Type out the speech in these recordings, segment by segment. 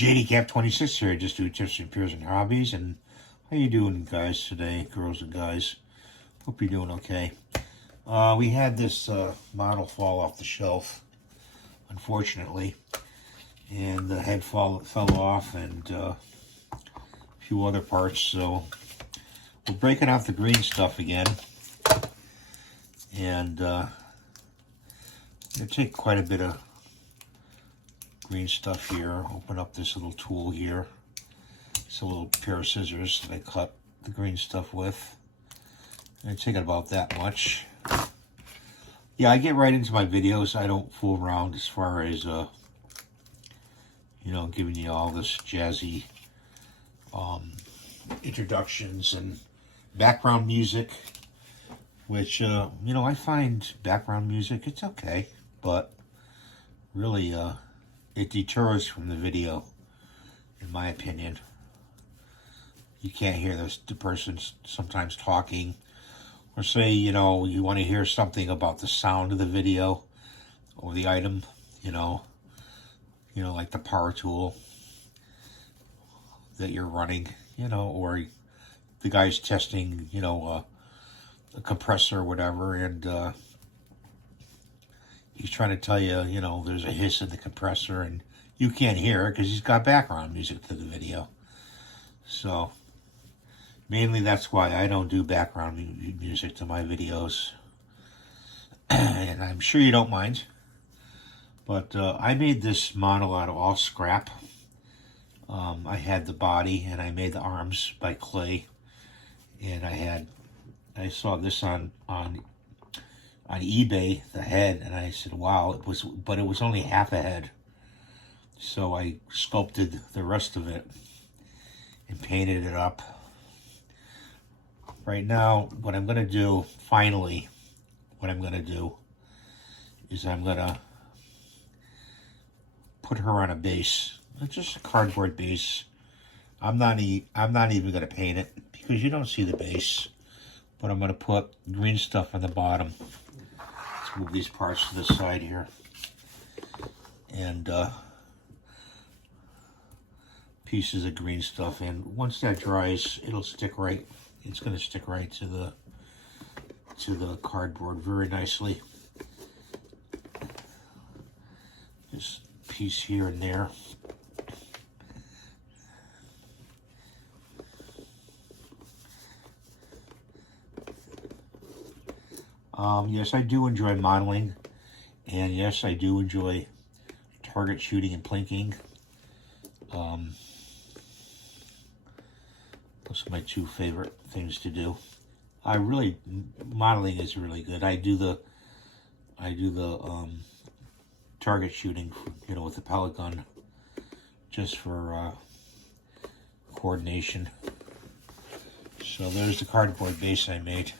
JDCap26 here, just do tips and peers and hobbies. And how you doing, guys, today, girls and guys? Hope you're doing okay. We had this model fall off the shelf, unfortunately, and the head fell off, and a few other parts. So we're breaking out the green stuff again, and it'll take quite a bit of green stuff here. Open up this little tool here. It's a little pair of scissors that I cut the green stuff with. And I take about that much. Yeah, I get right into my videos. I don't fool around as far as, you know, giving you all this jazzy introductions and background music, which, you know, I find background music, it's okay, but really, it deters from the video, in my opinion. You can't hear the person sometimes talking, or say, you know, you want to hear something about the sound of the video or the item, you know, like the power tool that you're running, you know, or the guy's testing, you know, a compressor or whatever, and he's trying to tell you, you know, there's a hiss in the compressor, and you can't hear it because he's got background music to the video. So, mainly that's why I don't do background music to my videos. And I'm sure you don't mind. But I made this model out of all scrap. I had the body, and I made the arms by clay. And I saw this on eBay, the head, and I said, wow, it was only half a head. So I sculpted the rest of it and painted it up. Right now, what I'm going to do, finally, what I'm going to do is I'm going to put her on a base. It's just a cardboard base. I'm not even going to paint it because you don't see the base. But I'm going to put green stuff on the bottom. Let's move these parts to the side here. And pieces of green stuff. And once that dries, it'll stick right. It's going to stick right to the cardboard very nicely. Just piece here and there. Yes, I do enjoy modeling, and yes, I do enjoy target shooting and plinking. Those are my two favorite things to do. Modeling is really good. I do the target shooting, you know, with the pellet gun, just for coordination. So there's the cardboard base I made.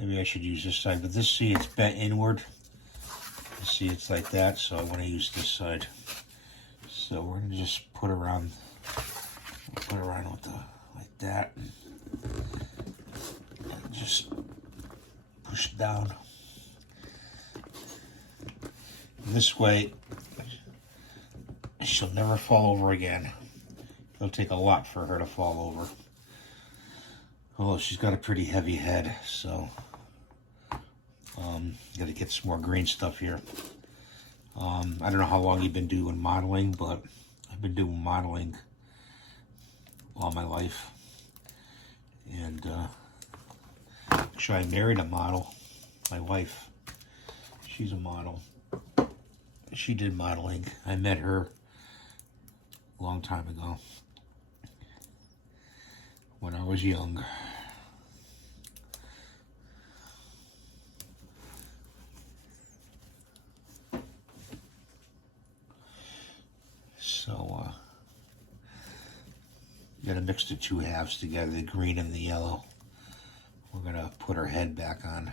Maybe I should use this side, but this, see, it's bent inward. You see, it's like that, so I want to use this side. So we're gonna just put around with like that, and just push it down. And this way, she'll never fall over again. It'll take a lot for her to fall over. Although she's got a pretty heavy head, so got to get some more green stuff here. I don't know how long you've been doing modeling, but I've been doing modeling all my life. And actually, I married a model. My wife, she's a model. She did modeling. I met her a long time ago when I was young. So, you gotta mix the two halves together, the green and the yellow. We're gonna put her head back on.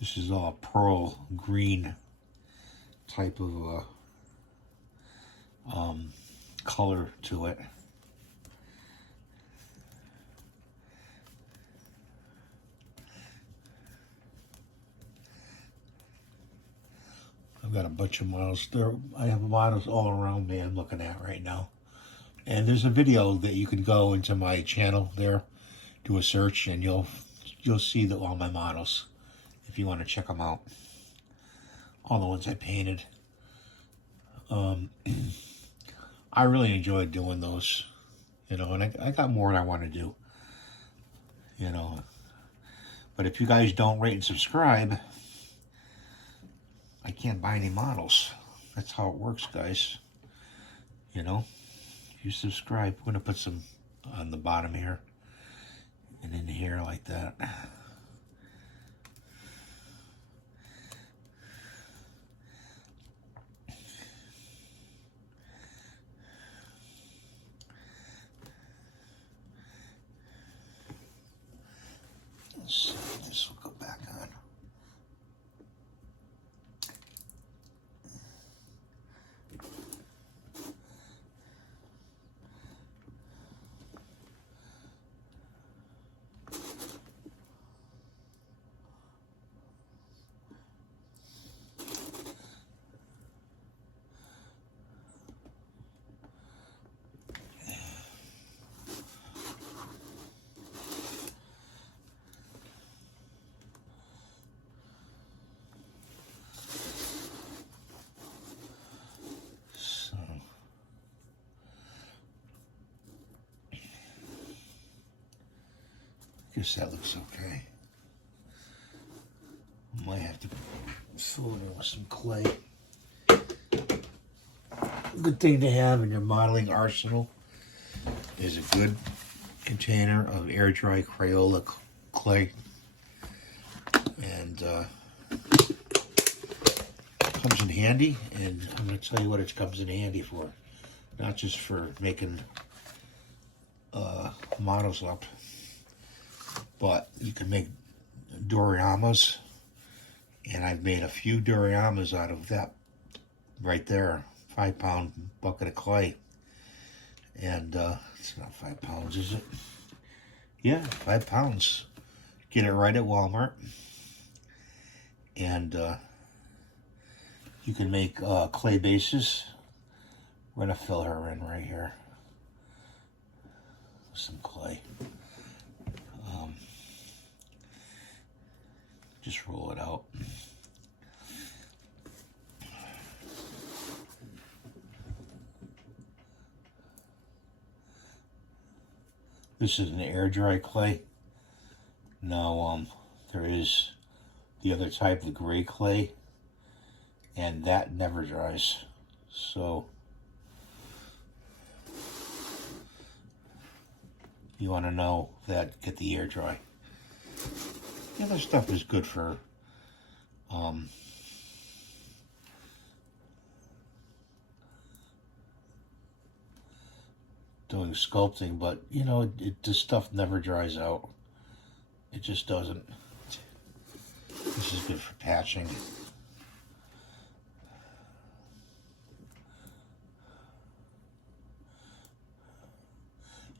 This is all pearl green type of color to it. got a bunch of models. I have models all around me I'm looking at right now. And there's a video that you can go into my channel there, do a search, and you'll see all my models if you want to check them out. All the ones I painted. I really enjoyed doing those, you know, and I got more I want to do, you know. But if you guys don't rate and subscribe, I can't buy any models. That's how it works, guys. You know, if you subscribe, I'm going to put some on the bottom here and in here like that. Let's see if this will go back on. Guess that looks okay. Might have to fill it in with some clay. Good thing to have in your modeling arsenal is a good container of air dry Crayola clay. And comes in handy, and I'm going to tell you what it comes in handy for. Not just for making models up, but you can make dioramas, and I've made a few dioramas out of that right there. 5-pound bucket of clay. And it's not 5 pounds, is it? Yeah, 5 pounds. Get it right at Walmart. And you can make clay bases. We're going to fill her in right here with some clay. Just roll it out. This is an air dry clay. Now, there is the other type, the gray clay, and that never dries. So, you want to know that, get the air dry. The other stuff is good for doing sculpting, but you know, this stuff never dries out. It just doesn't. This is good for patching.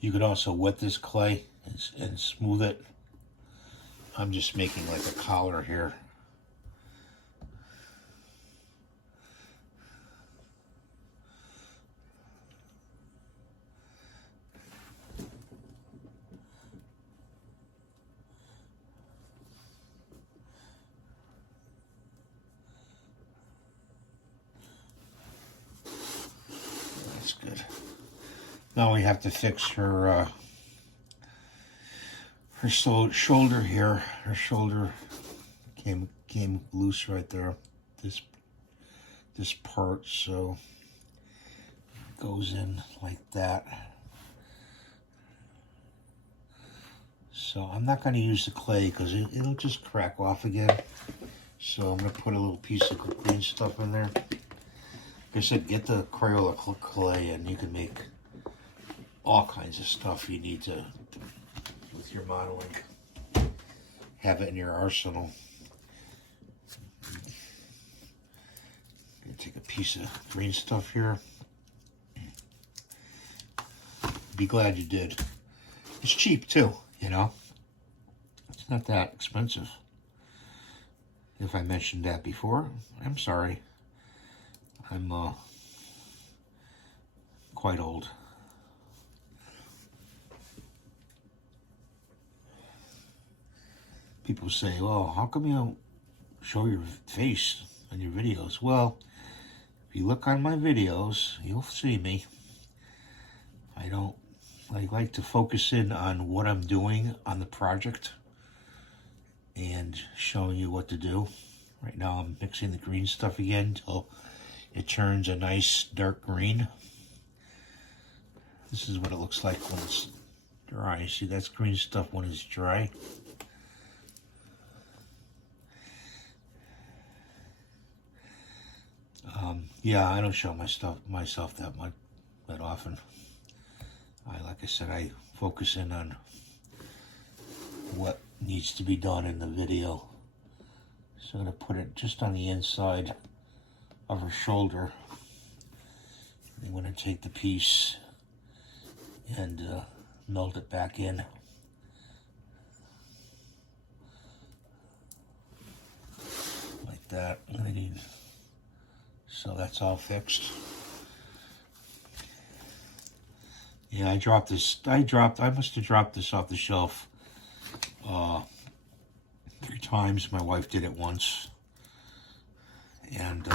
You could also wet this clay and smooth it. I'm just making like a collar here. That's good. Now we have to fix her shoulder here. Her shoulder came loose right there. This part, so it goes in like that. So I'm not going to use the clay because it'll just crack off again. So I'm going to put a little piece of green stuff in there. Like I said, get the Crayola clay and you can make all kinds of stuff you need to with your modeling. Have it in your arsenal. I'm gonna take a piece of green stuff here. Be glad you did. It's cheap too, you know. It's not that expensive. If I mentioned that before, I'm sorry. I'm quite old. People say, well, how come you don't show your face on your videos? Well, if you look on my videos, you'll see me. I like to focus in on what I'm doing on the project and showing you what to do. Right now I'm mixing the green stuff again until it turns a nice dark green. This is what it looks like when it's dry. See, that's green stuff when it's dry. Yeah, I don't show myself that often. Like I said, I focus in on what needs to be done in the video. So I'm going to put it just on the inside of her shoulder. I'm going to take the piece and melt it back in. Like that. So that's all fixed. Yeah, I must have dropped this off the shelf 3 times. My wife did it once. And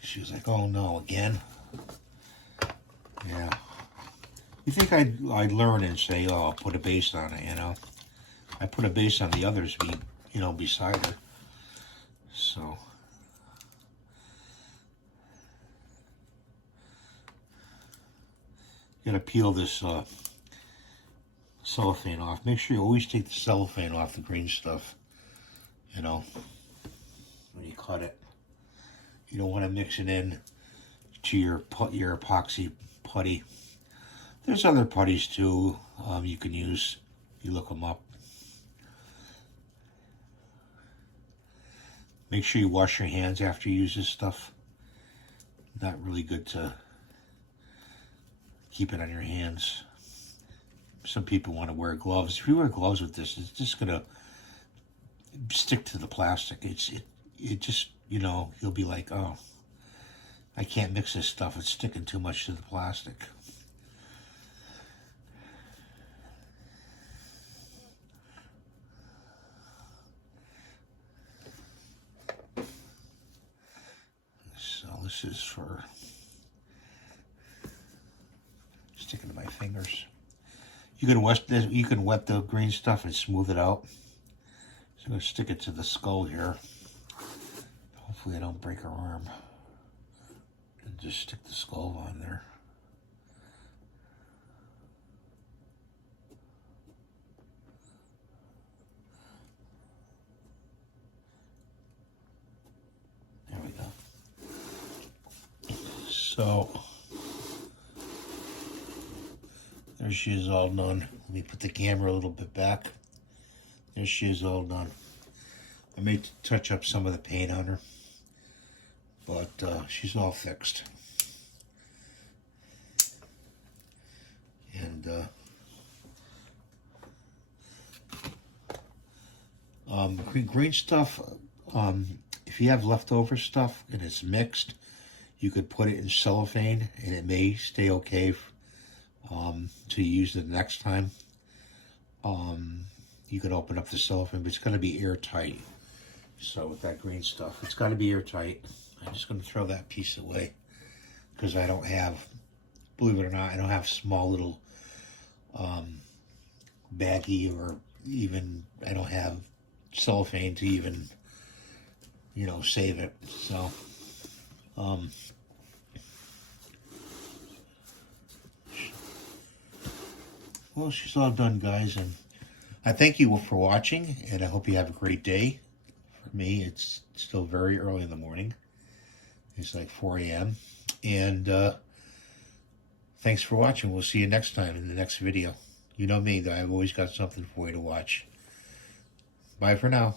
she was like, oh no, again? Yeah. You think I'd learn and say, oh, I'll put a base on it, you know? I put a base on the others, beside her. So. You gotta peel this cellophane off. Make sure you always take the cellophane off the green stuff, you know, when you cut it. You don't want to mix it in to your epoxy putty. There's other putties too you can use. You look them up. Make sure you wash your hands after you use this stuff. Not really good to keep it on your hands. Some people want to wear gloves. If you wear gloves with this, it's just gonna stick to the plastic. It just, you'll be like, oh, I can't mix this stuff. It's sticking too much to the plastic. So this is for sticking to my fingers. You can wet the green stuff and smooth it out. So I'm going to stick it to the skull here. Hopefully I don't break her arm. And just stick the skull on there. There we go. So there she is, all done. Let me put the camera a little bit back. There she is, all done. I may touch up some of the paint on her, but she's all fixed. And green stuff, if you have leftover stuff and it's mixed, you could put it in cellophane and it may stay okay to use it next time. You could open up the cellophane, but it's going to be airtight. So with that green stuff, it's got to be airtight. I'm just going to throw that piece away because I don't have, believe it or not, I don't have small little baggie, or even I don't have cellophane to even, save it. So well, she's all done, guys, and I thank you for watching, and I hope you have a great day. For me, it's still very early in the morning. It's like 4 a.m. And thanks for watching. We'll see you next time in the next video. You know me, I've always got something for you to watch. Bye for now.